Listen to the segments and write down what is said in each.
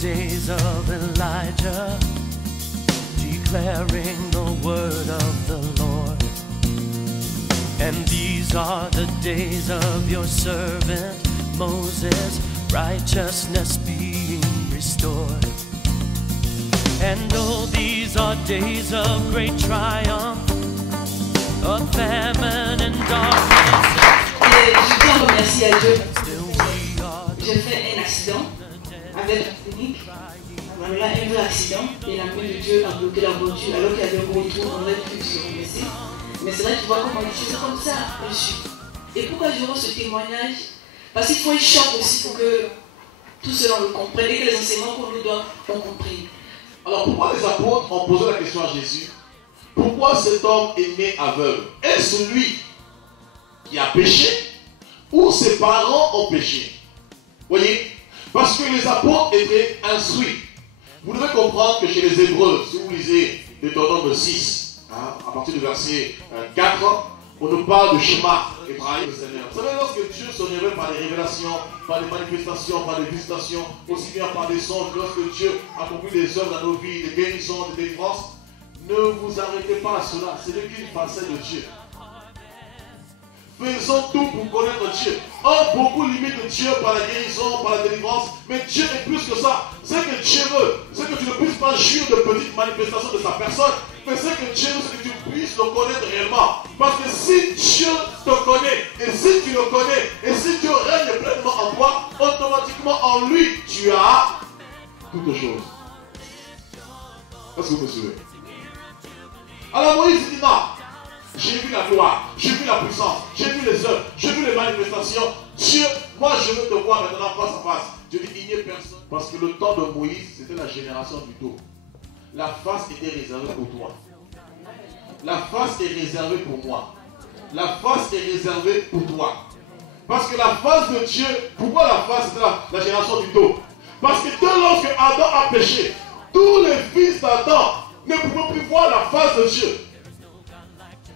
days of Elijah, declaring the word of the Lord. And these are the days of your servant Moses, righteousness being restored. And oh, these are days of great triumph, of famine and darkness. Et je tiens à remercier à Dieu. J'ai fait un accident avec la clinique. Voilà, un vrai accident. Et la main de Dieu a bloqué la voiture alors qu'il y avait un gros trou. On aurait pu se renverser. Mais c'est là que tu vois comment les choses comme ça reçues. Et pourquoi je rends ce témoignage? Parce qu'il faut un choc aussi pour que tout cela le comprenne et que les enseignements qu'on nous donne, on comprenne. Alors pourquoi les apôtres ont posé la question à Jésus? Pourquoi cet homme est né aveugle? Est-ce lui qui a péché ou ses parents ont péché? Voyez, parce que les apôtres étaient instruits. Vous devez comprendre que chez les Hébreux, si vous lisez Deutéronome 6, à partir du verset 4, on nous parle de schéma hébraïque du Seigneur. Vous savez, lorsque Dieu se révèle par des révélations, par des manifestations, par des visitations, aussi bien par des songes, lorsque Dieu accomplit des œuvres dans nos vies, des guérisons, des délivrances, ne vous arrêtez pas à cela. Ce n'est qu'une facette de Dieu. Faisons tout pour connaître Dieu. Beaucoup limitent Dieu par la guérison, par la délivrance, mais Dieu est plus que ça. Ce que Dieu veut, c'est que tu ne puisses pas jouir de petites manifestations de sa personne, mais ce que Dieu veut, c'est que tu puisses le connaître réellement. Parce que si Dieu te connaît, et si tu le connais, et si Dieu règne pleinement en toi, automatiquement en lui, tu as toutes choses. Est-ce que vous me suivez? Alors Moïse dit non. J'ai vu la gloire, j'ai vu la puissance, j'ai vu les œuvres, j'ai vu les manifestations. Dieu, moi je veux te voir maintenant face à face. Dieu dit, il n'y a personne. Parce que le temps de Moïse, c'était la génération du dos. La face était réservée pour toi. La face est réservée pour moi. La face est réservée pour toi. Parce que la face de Dieu, pourquoi la face était la génération du dos? Parce que dès lorsque Adam a péché, tous les fils d'Adam ne pouvaient plus voir la face de Dieu.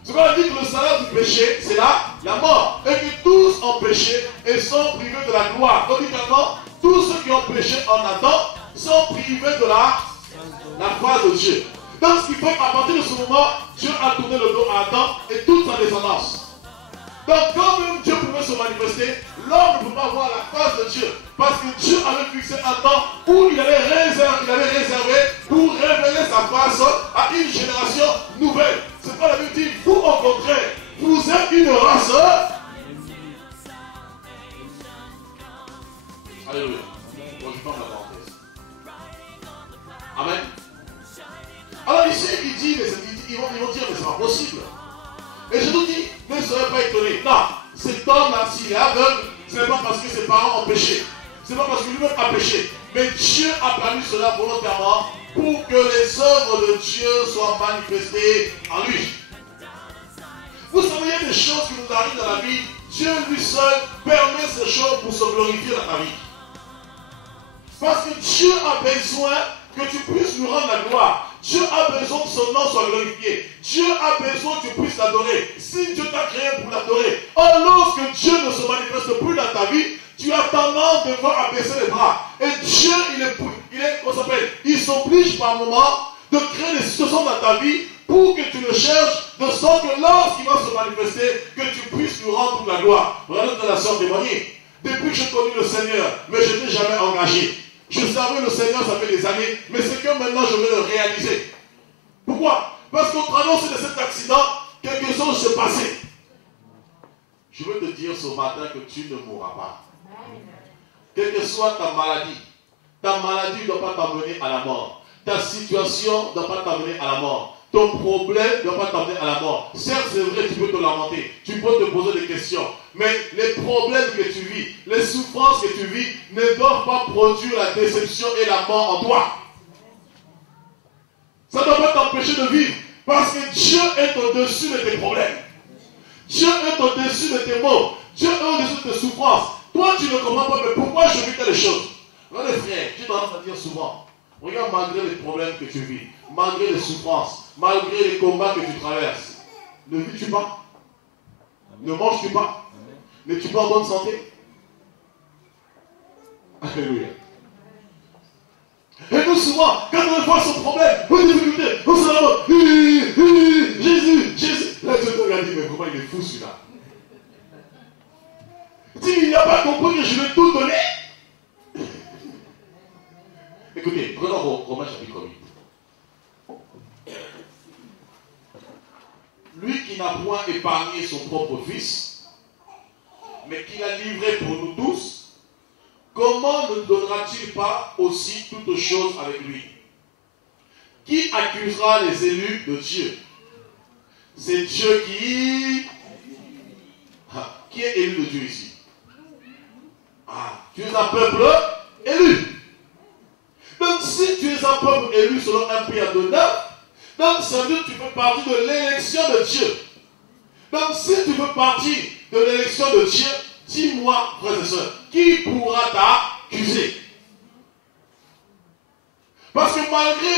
Ce qu'on a dit que le salaire du péché, c'est la mort. Et que tous ont péché et sont privés de la gloire. Donc, également, tous ceux qui ont péché en Adam sont privés de la face de Dieu. Donc, ce qui fait qu'à partir de ce moment, Dieu a tourné le dos à Adam et toute sa descendance. Donc, quand même Dieu pouvait se manifester, l'homme ne peut pas voir la face de Dieu. Parce que Dieu avait fixé un temps où il avait réservé pour révéler sa face à une génération nouvelle. C'est pas la Bible dit, vous au contraire, vous êtes une race. Alléluia. Bon, je ferme la parenthèse. Amen. Alors ici, il dit, ils vont dire, mais c'est pas possible. Et je vous dis, ne soyez pas étonnés. Non, cet homme-là, s'il est aveugle, ce n'est pas parce que ses parents ont péché. Ce n'est pas parce que lui-même a péché. Mais Dieu a permis cela volontairement pour que les œuvres de Dieu soient manifestées en lui. Vous savez, il y a des choses qui nous arrivent dans la vie. Dieu lui seul permet ces choses pour se glorifier dans ta vie. Parce que Dieu a besoin que tu puisses lui rendre la gloire. Dieu a besoin que son nom soit glorifié. Dieu a besoin que tu puisses l'adorer. Si Dieu t'a créé pour l'adorer, or lorsque Dieu ne se manifeste plus dans ta vie, tu as tendance de voir abaisser les bras. Et Dieu, il s'oblige par moment de créer des situations dans ta vie pour que tu le cherches, de sorte que lorsqu'il va se manifester, que tu puisses lui rendre toute la gloire. Regardez de la sœur témoigner. Depuis que j'ai connu le Seigneur, mais je n'étais jamais engagé. Je savais le Seigneur, ça fait des années, mais c'est que maintenant je vais le réaliser. Pourquoi? Parce qu'au travers de cet accident, quelque chose s'est passé. Je veux te dire ce matin que tu ne mourras pas. Quelle que soit ta maladie ne doit pas t'amener à la mort. Ta situation ne doit pas t'amener à la mort. Ton problème ne doit pas t'amener à la mort. Certes, c'est vrai, tu peux te lamenter, tu peux te poser des questions, mais les problèmes que tu vis, les souffrances que tu vis, ne doivent pas produire la déception et la mort en toi. Ça ne doit pas t'empêcher de vivre, parce que Dieu est au-dessus de tes problèmes. Dieu est au-dessus de tes maux. Dieu est au-dessus de tes souffrances. Toi, tu ne comprends pas, mais pourquoi je vis telle chose? Regardez, frère, j'ai tendance à dire souvent, regarde, malgré les problèmes que tu vis, malgré les souffrances, malgré les combats que tu traverses, ne vis-tu pas? Ne manges-tu pas? N'es-tu pas en bonne santé? Alléluia. souvent, quand on voit son problème, aux difficultés, on se demande, Jésus. Là, tu te regardes, mais comment il est fou celui-là. S'il n'a pas compris que je vais tout donner. Écoutez, prenons Romains chapitre 8. Lui qui n'a point épargné son propre fils, mais qui l'a livré pour nous tous, comment ne donnera-t-il pas aussi toutes choses avec lui? Qui accusera les élus de Dieu? C'est Dieu qui est élu de Dieu ici. Tu es un peuple élu. Donc si tu es un peuple élu selon 1 Pierre 2:9, donc ça veut dire que tu fais partie de l'élection de Dieu. Donc si tu fais partie de l'élection de Dieu, dis-moi, frères et sœurs, qui pourra t'accuser? Parce que malgré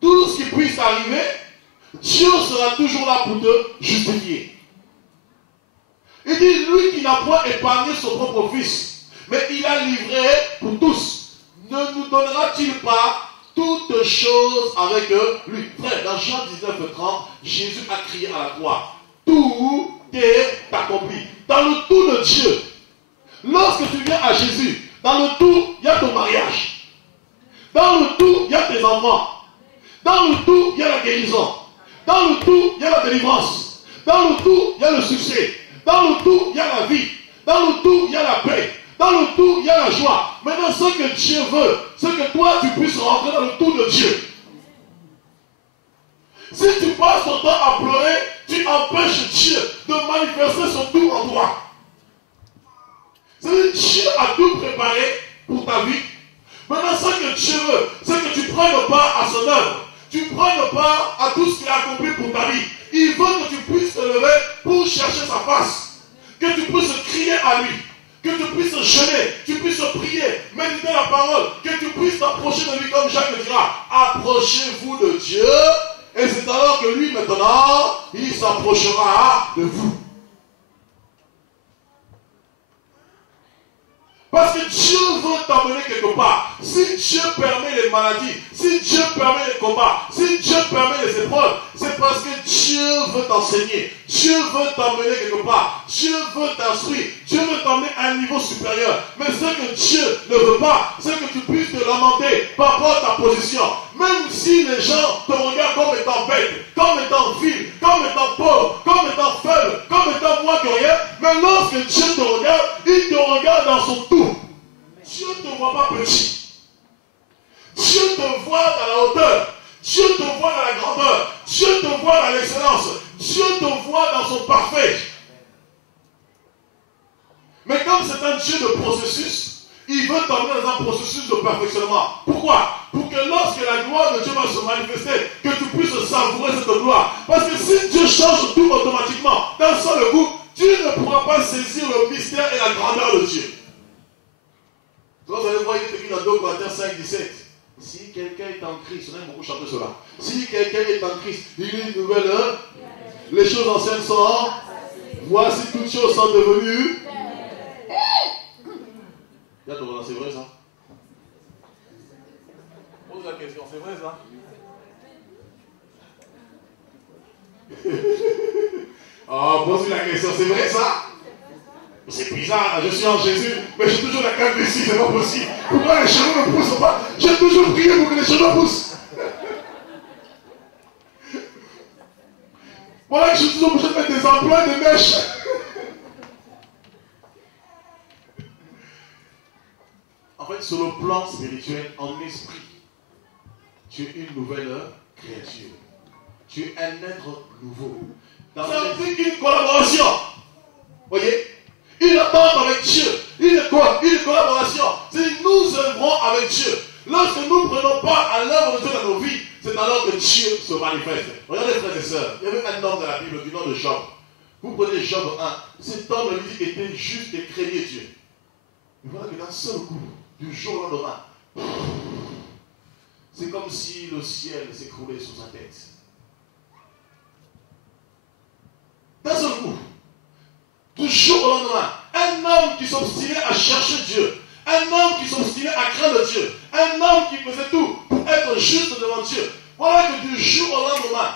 tout ce qui puisse arriver, Dieu sera toujours là pour te justifier. Il dit, lui qui n'a point épargné son propre fils, mais il a livré pour tous, ne nous donnera-t-il pas toutes choses avec lui? Frère, dans Jean 19:30, Jésus a crié à la croix, tout est accompli. Dans le tout de Dieu, lorsque tu viens à Jésus, dans le tout, il y a ton mariage. Dans le tout, il y a tes enfants. Dans le tout, il y a la guérison. Dans le tout, il y a la délivrance. Dans le tout, il y a le succès. Dans le tout, il y a la vie. Dans le tout, il y a la paix. Dans le tout, il y a la joie. Maintenant, ce que Dieu veut, c'est que toi, tu puisses rentrer dans le tout de Dieu. Si tu passes ton temps à pleurer, tu empêches Dieu de manifester son tout en toi. C'est-à-dire que Dieu a tout préparé pour ta vie. Maintenant, ce que Dieu veut, c'est que tu prennes part à son œuvre. Tu prennes part à tout ce qu'il a accompli pour ta vie. Il veut que tu puisses te lever pour chercher sa face. Que tu puisses crier à lui. Que tu puisses jeûner. Tu puisses prier. Méditer la parole. Que tu puisses t'approcher de lui comme Jacques le dira. Approchez-vous de Dieu. Et c'est alors que lui, maintenant, il s'approchera de vous. Parce que Dieu veut t'emmener quelque part. Si Dieu permet les maladies, si Dieu permet les combats, si Dieu permet les épreuves, c'est parce que Dieu veut t'enseigner. Dieu veut t'emmener quelque part. Dieu veut t'instruire. Dieu veut t'emmener à un niveau supérieur. Mais ce que Dieu ne veut pas, c'est que tu puisses te lamenter par rapport à ta position. Même si les gens te regardent comme étant bête, comme étant vil, comme étant pauvre, comme étant faible, comme étant moins que rien, mais lorsque Dieu te regarde, il te regarde dans son tout. Dieu ne te voit pas petit. Dieu te voit dans la hauteur. Dieu te voit dans la grandeur. Dieu te voit dans l'excellence. Dieu te voit dans son parfait. Mais comme c'est un Dieu de processus, il veut t'emmener dans un processus de perfectionnement. Pourquoi? Pour que lorsque la gloire de Dieu va se manifester, que tu puisses savourer cette gloire. Parce que si Dieu change tout automatiquement, d'un seul coup, tu ne pourras pas saisir le mystère et la grandeur de Dieu. Vous allez voir, il est écrit dans 2 Corinthiens 5:17. Si quelqu'un est en Christ, on aime beaucoup chanter cela. Si quelqu'un est en Christ, il est une nouvelle œuvre. Les choses anciennes sont. Voici toutes choses sont devenues. C'est vrai ça? Pose la question, c'est vrai ça? Oh, pose la question, c'est vrai ça? C'est bizarre, je suis en Jésus, mais j'ai toujours la canne ici, c'est pas possible. Pourquoi les cheveux ne poussent pas? J'ai toujours prié pour que les cheveux poussent. Voilà que je suis toujours obligé de mettre des emplois, des mèches. En fait, sur le plan spirituel, en esprit, tu es une nouvelle créature. Tu es un être nouveau. Ça implique une collaboration. Voyez? Une attente avec Dieu. Une collaboration. C'est nous œuvrons avec Dieu. Lorsque nous ne prenons pas à l'œuvre de Dieu dans nos vies, c'est alors que Dieu se manifeste. Regardez, frères et sœurs, il y avait un homme dans la Bible du nom de Job. Vous prenez Job 1. Cet homme était juste et craignait Dieu. Mais voilà que d'un seul coup, du jour au lendemain, c'est comme si le ciel s'écroulait sous sa tête. D'un seul coup, du jour au lendemain, un homme qui s'obstinait à chercher Dieu, un homme qui s'obstinait à craindre Dieu, un homme qui faisait tout pour pour être juste devant Dieu. Voilà que du jour au lendemain,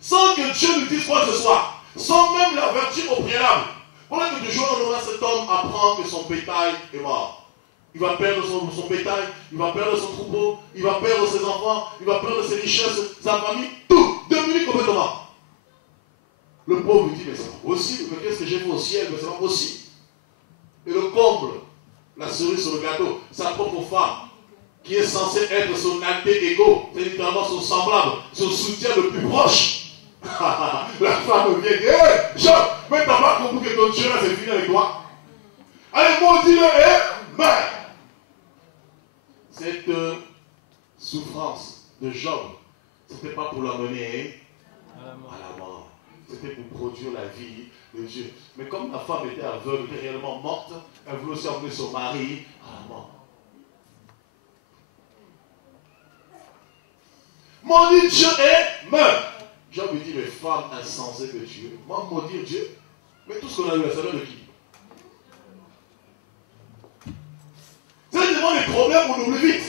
sans que Dieu nous dise quoi que ce soit, sans même la vertu au préalable, voilà que du jour au lendemain, cet homme apprend que son bétail est mort. Il va perdre son bétail, il va perdre son troupeau, il va perdre ses enfants, il va perdre ses richesses, sa famille, tout, devenu complètement. Le pauvre lui dit, mais c'est pas possible, mais qu'est-ce que j'ai fait au ciel, mais c'est pas possible. Et le comble, la cerise sur le gâteau, sa propre femme, qui est censée être son alter ego, c'est littéralement son semblable, son soutien le plus proche. La femme vient dire, hé, Job, mais t'as pas compris que ton Dieu là c'est fini avec toi. Allez, maudis-le et meurs. Cette souffrance de Job, ce n'était pas pour l'amener à la mort. C'était pour produire la vie de Dieu. Mais comme la femme était aveugle, était réellement morte, elle voulait aussi emmener son mari à la mort. Maudit Dieu et meurt. Job lui dit, mais femme insensée que tu es, moi maudire Dieu, mais tout ce qu'on a eu, ça vient de qui? C'est tellement les problèmes qu'on oublie vite.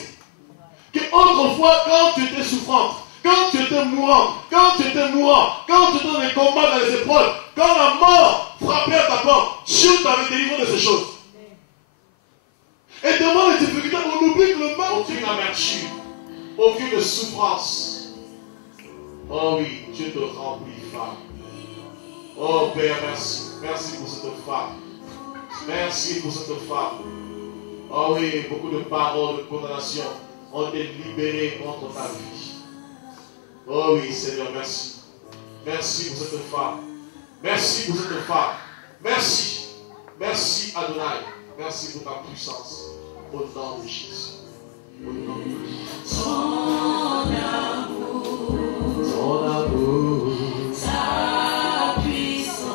Que autrefois, quand tu étais souffrante, quand tu étais mourante, quand tu étais mourant, quand tu étais dans les combats, dans les épreuves, quand la mort frappait à ta porte, Dieu t'avait délivré de ces choses. Et devant les difficultés, on oublie que le mal, aucune amertume, aucune souffrance. Oh oui, Dieu te remplit, femme. Oh Père, merci. Merci pour cette femme. Merci pour cette femme. Oh oui, beaucoup de paroles de condamnation ont été libérées contre ta vie. Oh oui, Seigneur, merci. Merci pour cette femme. Merci pour cette femme. Merci. Merci, Adonai. Merci pour ta puissance. Au nom de Jésus. Au nom de Jésus. Ton amour, ta puissance,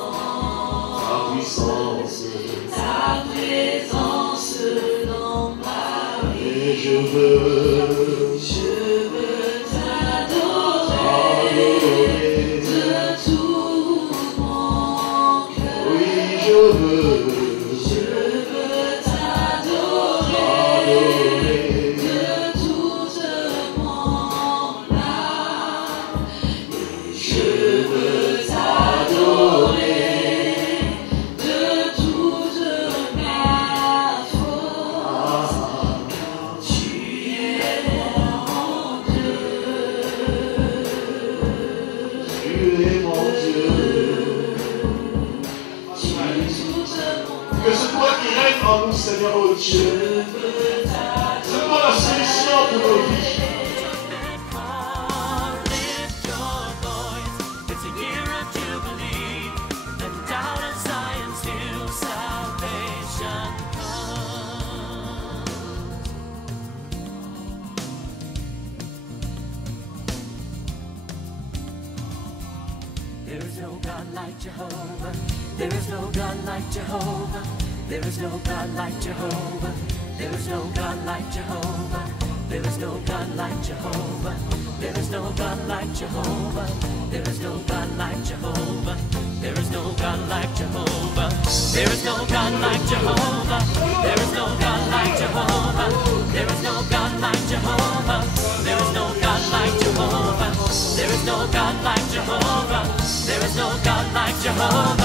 ta présence dans ma vie. Et je veux t'adorer de tout mon cœur. Oui, je veux t'adorer de toute mon âme. Et je veux t'adorer de toute ma force. Tu es mon Dieu. Tu es mon Dieu. Que c'est toi qui règne en nous, Seigneur, oh Dieu. C'est toi la solution pour nos vies. Lift your voice. It's a year of jubilee. The doubt of Zion's till salvation comes. There is no God like Jehovah. There is no God like Jehovah. There is no God like Jehovah. There is no God like Jehovah. There is no God like Jehovah. There is no God like Jehovah. There is no God like Jehovah. There is no God like Jehovah. There is no God like Jehovah. There is no God like Jehovah. There is no God like Jehovah. There is no God like Jehovah. There is no God like Jehovah. There is no God like Jehovah.